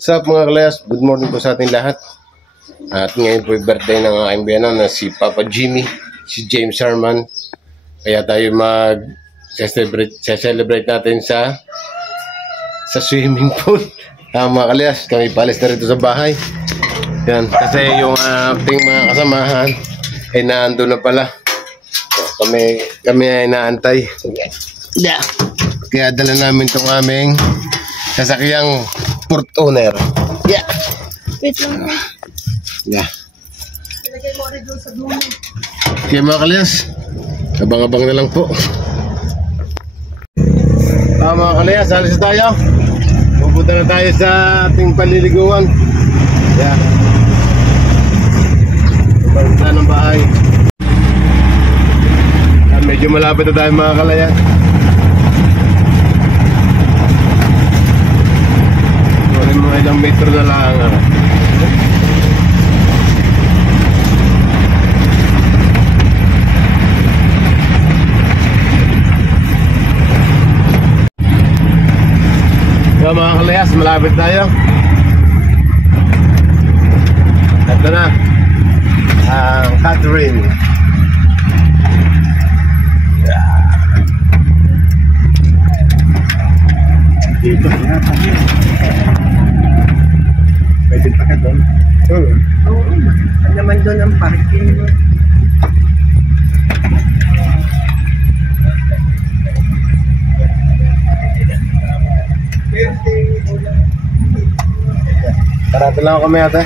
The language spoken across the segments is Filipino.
What's up mga kalayas? Good morning po sa ating lahat. At ngayon po yung birthday ng aking biyanan na si Papa Jimmy, si James Herman. Kaya tayo mag-celebrate natin sa swimming pool. Mga kalayas, kami palis na rito sa bahay. Yan, kasi yung ating mga kasamahan ay naandun na pala. So, kami ay naantay. Yeah. Kaya dala namin itong aming sasakyang port owner. Yeah. Wait lang. Yeah. Kaya mga kalayas, abang-abang na lang po. Mga kalayas, alis na tayo. Pupunta na tayo sa ating paliliguan. Yeah. Pupunta ng bahay. Medyo malapit na tayo mga kalayas. Mga ilang metro na lang. So mga kalayas, malapit tayo. Ito na ang Catherine. Dito na tayo. Pwede pa ka doon? Oo. Ano naman doon ang parking mo? Parato lang ako kami ate.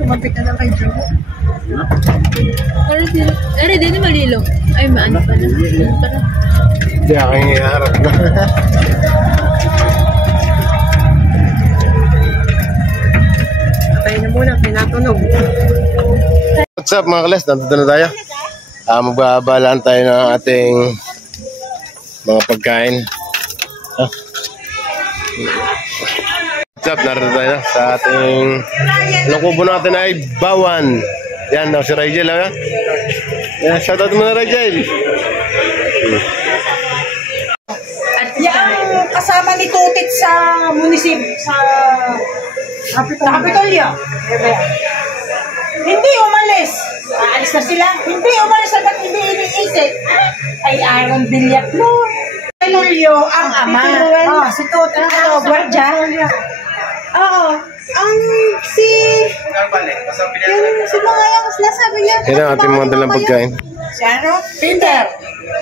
Kumapit na lang kay Joe. Ari, din na malilo. Ay, maano pa na. Hindi, aking iharap na. Patay na muna, pinatunog. What's up mga kalas? Nandito na tayo. Magbabalaan tayo ng ating mga pagkain. What's up? Narito tayo na sa ating kubo natin ay Bawan. Yan, si Rigel. Yan, shoutout mo na Rigel. At yan kasama ni Tutit sa sa Kapitolyo. Hindi umalis. Aalis na sila. Hindi umalis at hindi iniisip. Ay, Aaron Villatlo. Kapitolyo ang ama. Si Tutit. Guardia. Oo. Ang si mga yung nasabi niya. Yan ang ating mga dalang pagkain. Si ano? Peter.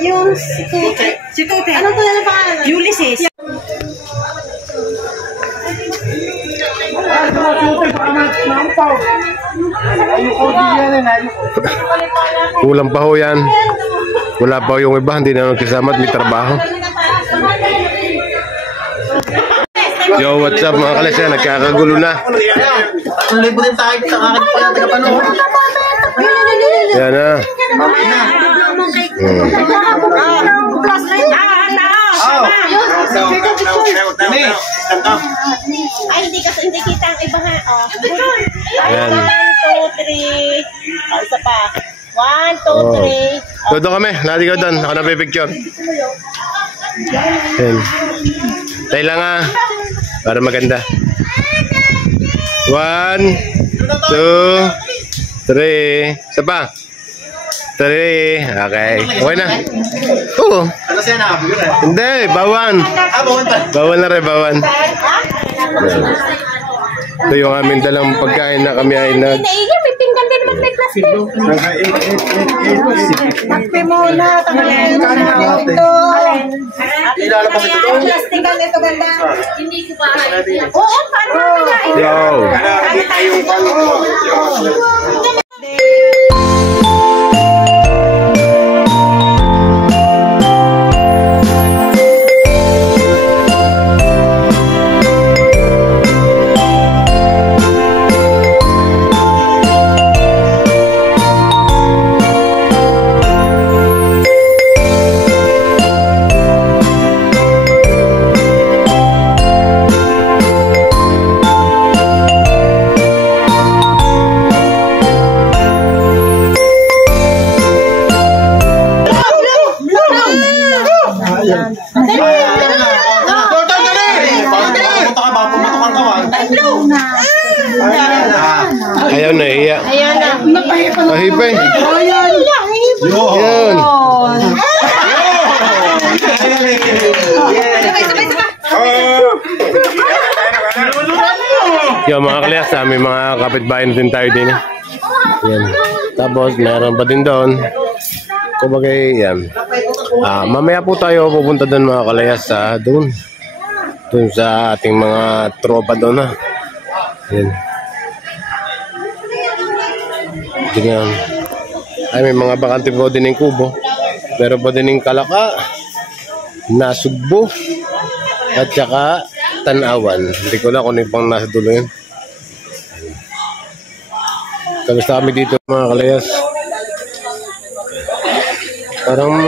Yung si Tutit. Si Tutit. Ano to yung pangalan? Ulysses. Kulang pa ho yan. Wala pa yung iba, hindi na nagkasama at may trabaho. Yo, what's up mga kalas yan? Nagkakagulo na. Yan na. Ay, hindi kita ang iba nga. Yan. 1, 2, 3. Isa pa. 1, 2, 3. Doon kami, nadi ka doon. Ako na pipicture. Yan. Tayo lang para maganda. 1, 2, 3. Isa pa. 3. Okay. Okay na. Oo. Hindi, bawan. Bawan na rin, bawan. Ito yung aming dalang pagkain na kami ay nag... May pinggan din mo may plastic. Takpe muna. Takpe muna. Ito. Ilalabas ito doon. Plastikan ito ganda. Hindi ko pa. Oo, paano kakain? Yo. Ayaw na, iya. Ayan na. Mahipay. Yan. Yung mga kalyas, may mga kapitbahay din tayo din. Yan. Tapos, meron pa din doon. Kumagay, yan. Mamaya po tayo pupunta doon mga kalayas doon. Doon sa ating mga tropa doon ha. Yan. Ganyan. Ay, may mga bakante po din ng kubo. Meron pa din ng Kalaka, Nasugbo, at saka Tanawan. Hindi ko lang kung ano yung pang nasa dulo yun. Kamusta kami dito mga kalayas? Parang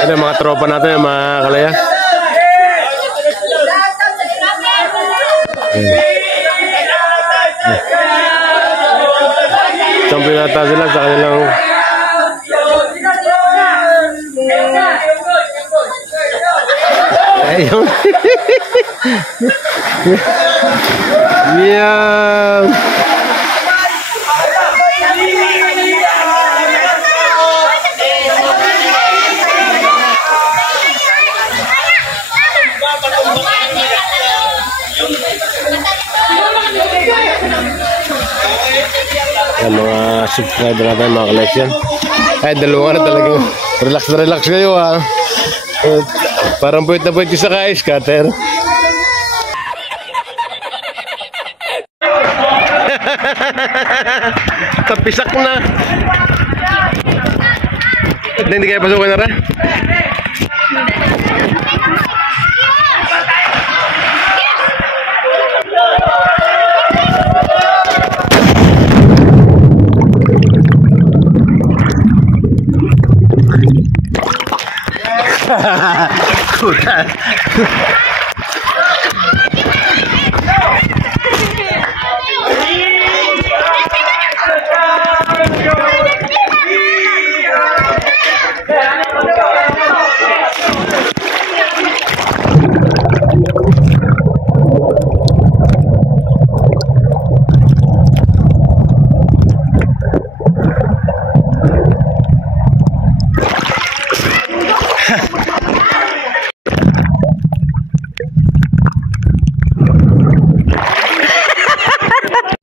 ano mga tropa natin mga kalayas? Champion nata sila sa kanilang ayun. Yeah. Yung mga subscriber natin mga collection. Ay, dalawa na talagang relax na relax kayo ha. Parang puwit na puwit ko sa ka-ice cutter. Tapisak na. Hindi kayo pasukan na rin? Kuda.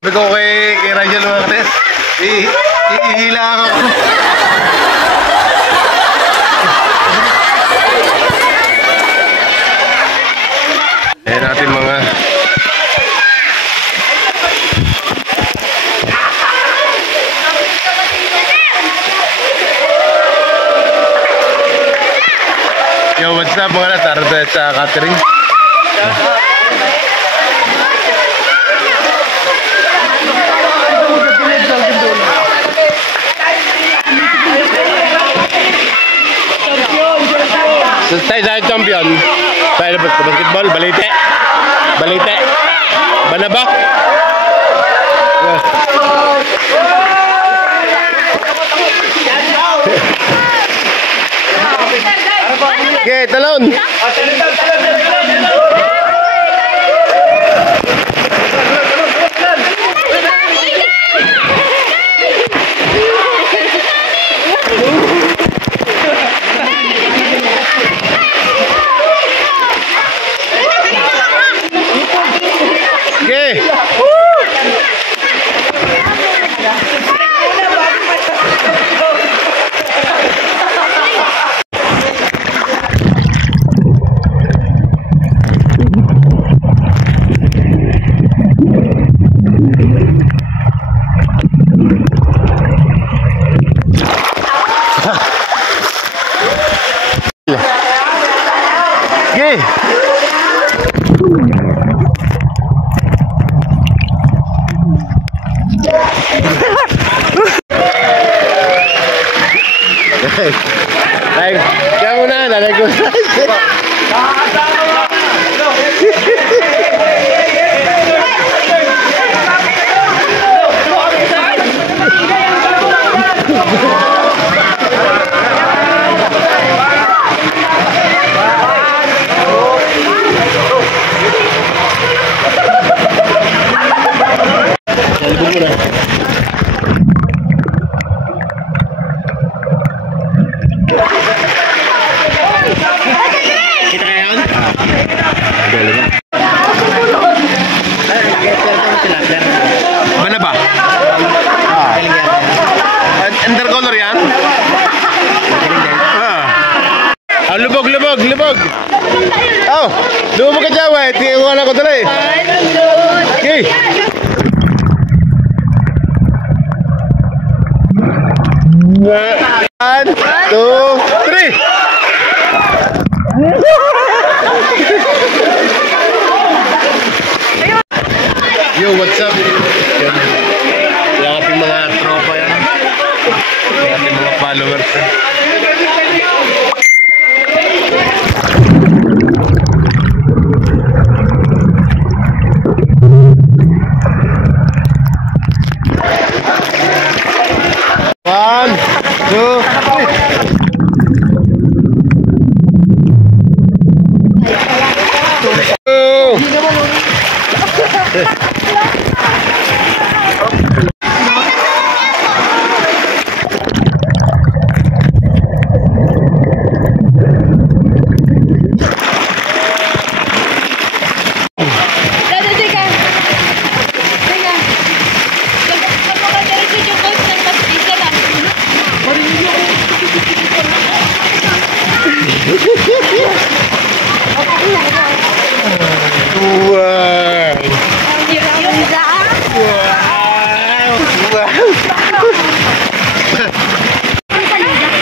Ko kay Rachel Martes. Ihila ako. Ayan natin mga yo, what's up mga natarata sa catering? Tayo sa champion. Tayo na basketball. Balite. Balite. Banaba. Okay, talon. Kaya mo na, lalagay ko sa lubog, lubog, lubog. Oh, lubog ka dyan, eh. Tingin ko ko dali. Okay. One, two, three. Yo, what's up? Yan. Yung ating mga tropa yan. Yung ating mga followers. One, two, three.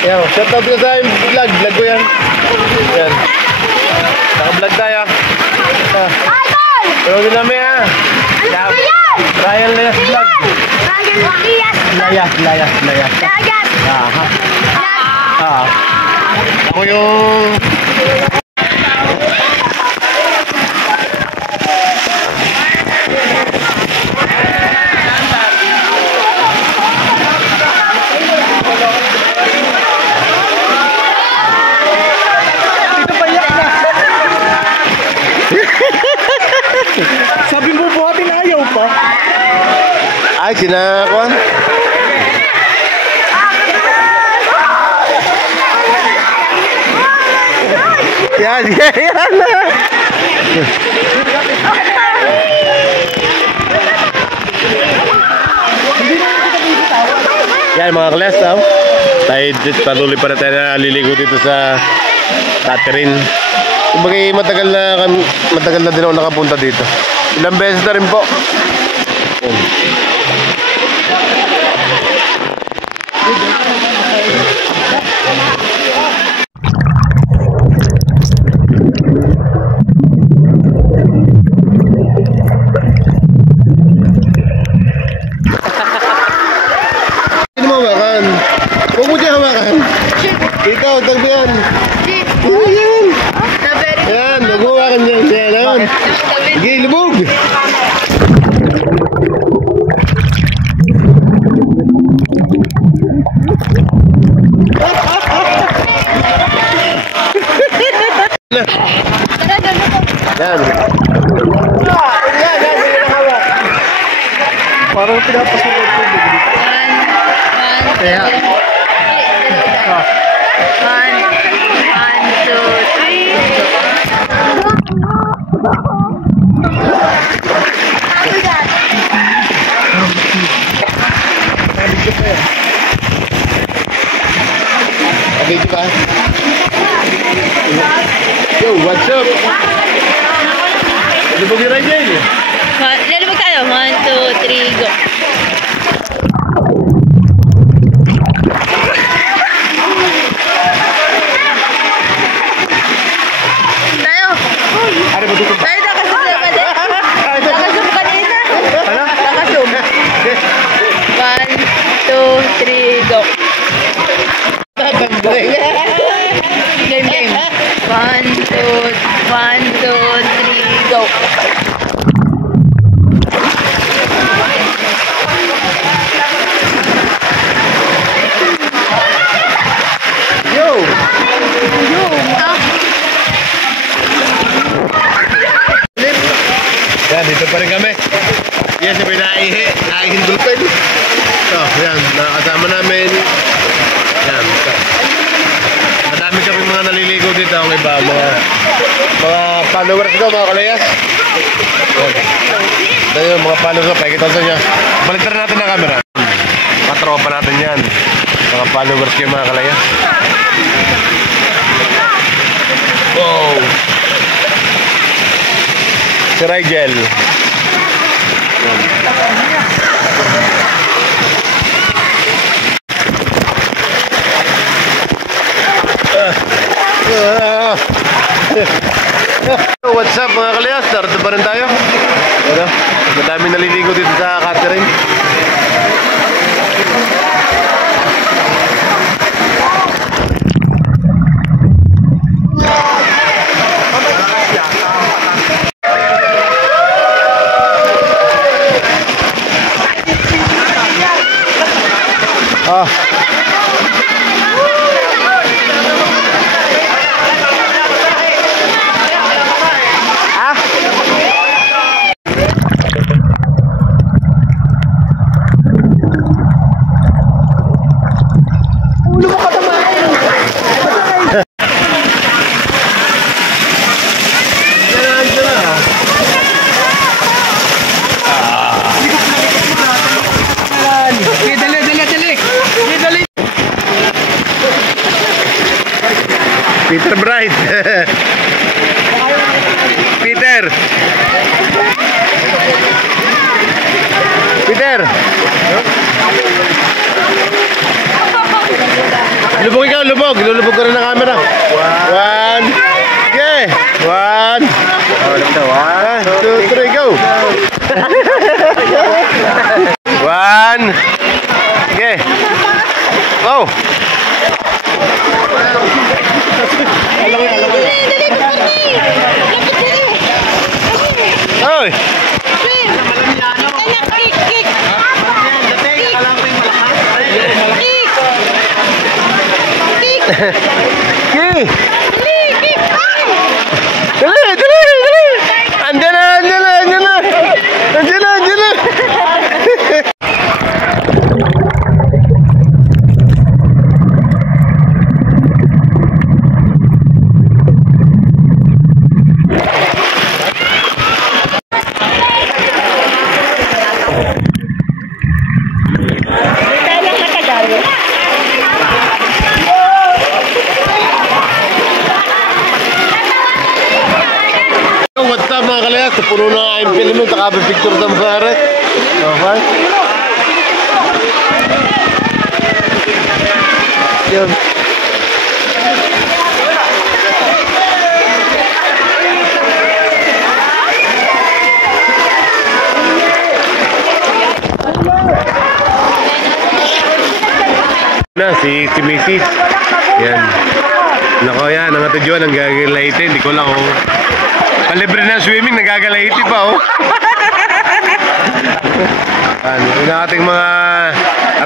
Yo, shout out ko sa vlog ko yan. Yan. Naka-vlog tayo. Pero din namin ha. Ryan Layas vlog. Layas. Ako yung... Sabi mo buhatin ayaw pa. Ay, sinakon. Yan. Yan mga klas, tayo patuloy pa na tayo naliligo dito sa Catherine. Kumbaga matagal na din ako nakapunta dito. Ilang beses na rin po. Hindi mo hawakan. Huwag mo dyan hawakan. Ikaw, tagbihan. Yan. Yan, huwag mo hawakan dyan. Yan. Sige, lubog. Yan. Parang pinapasunod ko dito. Kaya. 1, 2, 3. Okay, di ba? Yo, what's up? Lubog yung Rangel. Lalabag tayo. 1, 2, 3, go. Tayo. Ano ba dito? Tayo nakasum na ba din? Nakasum kanina. Nakasum. 1, 2, 3, go. Game. 1, 2, 3, go. Yo! Yan, dito pa rin kami. Yan, sabi naihin gulpen. So, yan, nakasama namin. Yan, so. Madami kami mga naliligo dito. Ang iba, mga followers ko, mga kalayas. Ito yung mga followers ko, pakikita sa inyo. Baliktad natin ang camera. Matropa natin yan. Mga followers ko yung mga kalayas. Wow. Si Rigel. What's up mga kalayas? Narito pa rin tayo. Madami naliligo dito sa Catherine. Peter Bright. Peter. Peter. Lubog ikaw, lubog. Lulubog ko rin ng camera. One. Okay. One. 1, 2, 3, go. One. Okay. Go. Oy. Dali. Andiyan na. What's up mga kalayas? Sa puno na ayong film yung takapipicture sa mga okay? Yun. Na si Mrs. Yan. Nako yan, ang Ate Joan ang gagalaiti. Hindi ko lang palibre na swimming, nagagalaiti pa Yung ating mga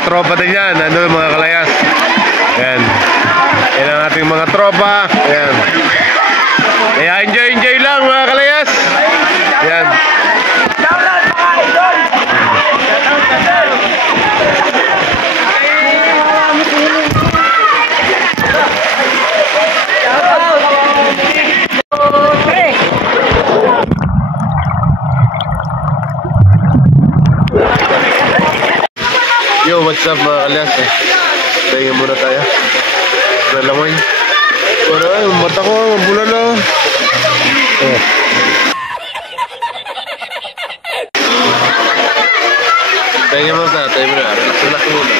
tropa din yan, nandun mga kalayas. Yan. Yan ang ating mga tropa. Yan. Kaya enjoy lang mga kalayas. Yan. Yo, what's up mga kalyas? Tayo muna tayo. Nalangoy. Pero ay, mata ko, mabulan na. Tayo muna tayo. Relax muna.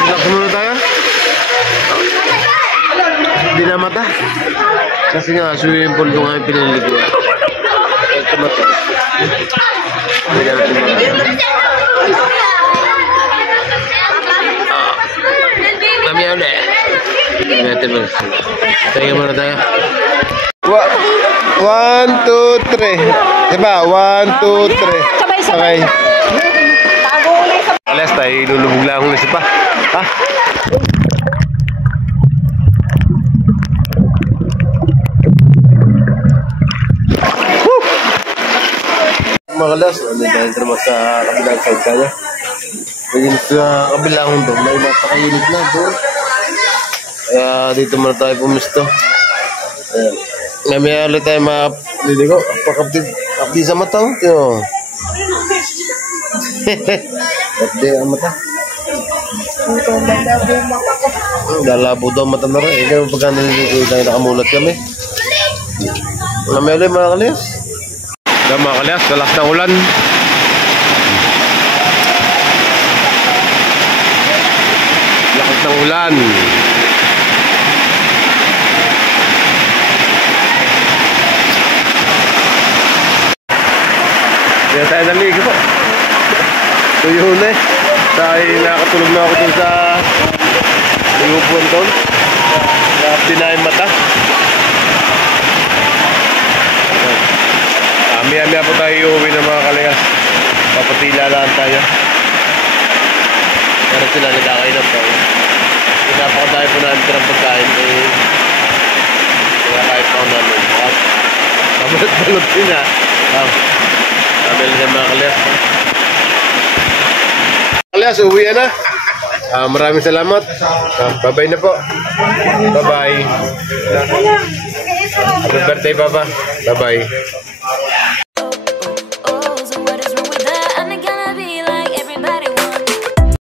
Relax muna tayo. Hindi na mata. Kasi nga, swimming pool doon nga yung piniligo. Ito mata. Kami ulit. Tingnan muna tayo. 1, 2, 3. Diba? 1, 2, 3. Okay. Alas tayo, ilulubog lang ulit pa. Ha? Mga kalas, dahil naman sa kabilang side kaya. Dahil sa kabilang doon, may napakainit na doon. Kaya dito muna tayo pumisto. May ulit tayo hindi ko, pakapdi sa mata. Kapdi ang mata. Lalabo daw mata na rin. Kaya pagka nakamulat kami. Namelo yung mga kalyas. Mga kalyas, kalas ng ulan. Lakas ng ulan. Kaya tayo naligo po. Tuyo na eh. Dahil nakatulog na ako dun sa iupuan doon. Nakapdi na yung mata. Maya-maya po tayo iuwi ng mga kalayas. Papatila lang tayo. Pero sila nagkakainan po. Pinapakatayo po namin ng pagkain. Nagkakain po namin. Kabalot-balot din ha. Sabi lang ng mga kalayas. Kalayas, uwi na. Maraming salamat. Bye-bye na po. Bye-bye. Happy birthday, Papa. Bye-bye.